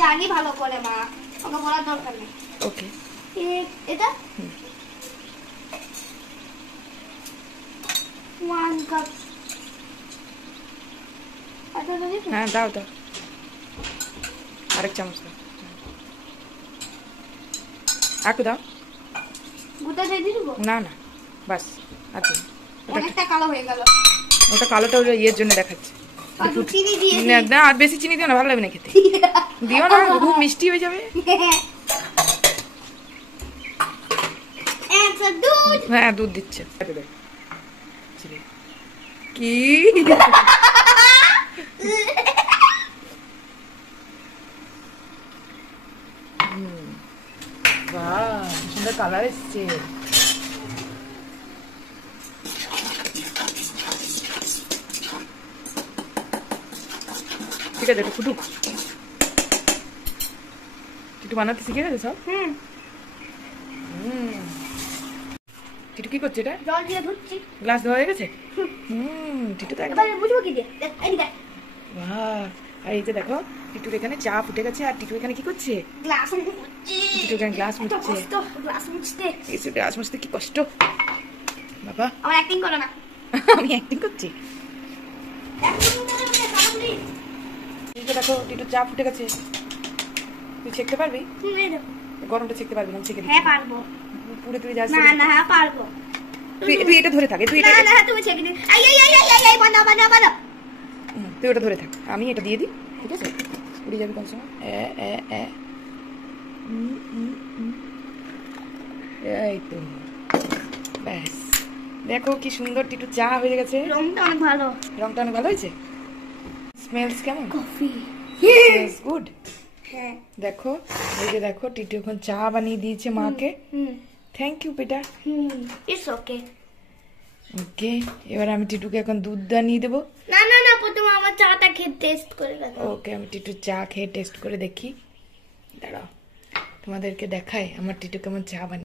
জানি ভালো করে মা, ওকে বলার দরকার নেই। ওকে, এটা 1 কাপ। হ্যাঁ দাও দাও, আরেক চামচ দাও, একটু দাও। গোটা দিয়ে দিব না না, বাস আর দিন। অনেকটা কালো হয়ে গেল। ওটা কালোটা ওই ইয়ের জন্য দেখাচ্ছে। চিনি দিয়ে না, আর বেশি চিনি দিও না, ভালো লাগবে না খেতে। দিও না, খুব মিষ্টি হয়ে যাবে। হ্যাঁ দুধ দিচ্ছে। কি বাহ, সুন্দর কালার এসছে। ঠিক আছে, একটু ফুটুক। টিটু বানাতে শিখে গেছে সব। টিটু কি করছে এটা? জল দিয়ে ধুচ্ছি। গ্লাস ধোয়া হয়ে গেছে। টিটু তো একদম বুঝবো কি দিয়ে? এই দেখ। বাহ, আর এই যে দেখো টিটুর এখানে চা ফুটে গেছে, আর টিটু এখানে কি করছে? গ্লাস মুছছি। টিটু এখানে গ্লাস মুছছে। গ্লাস মুছতে। এই যে গ্লাস মুছতে কি কষ্ট বাবা। আমার অ্যাক্টিং করো না। আমি অ্যাক্টিং করছি। টিটু দেখো, টিটু চা ফুটে গেছে। তুই ছেঁকতে পারবি? গরমটা ছেঁকতে পারবি না? ছেঁকে দিচ্ছি। হ্যাঁ পারবো। পুরো তুই যাস। না না, হ্যাঁ পারবো। তুই এটা ধরে থাক, তুই না না, তুমি ছেঁকে দিন। আই বানা বানা বানা। তুই ওটা ধরে থাক, আমি এটা দিয়ে দিই, ঠিক আছে? উড়ে যাবি কোন সময়। এই তো ব্যাস, দেখো কি সুন্দর টিটু চা হয়ে গেছে। রংটা অনেক ভালো। রংটা অনেক ভালো হয়েছে। স্মেলস কেমন? কফি। Smells good. হ্যাঁ দেখো, এই যে দেখো টিটু এখন চা বানিয়ে দিয়েছে মাকে। থ্যাংক ইউ বেটা। It's okay. ওকে, এবার আমি টিটুকে এখন দুধ বানিয়ে দেবো। না না না, প্রথমে আমার চাটা খেয়ে টেস্ট করে দেখো। ওকে, আমি টিটুর চা খেয়ে টেস্ট করে দেখি। দাঁড়াও, তোমাদেরকে দেখাই আমার টিটু কেমন চা বানিয়ে।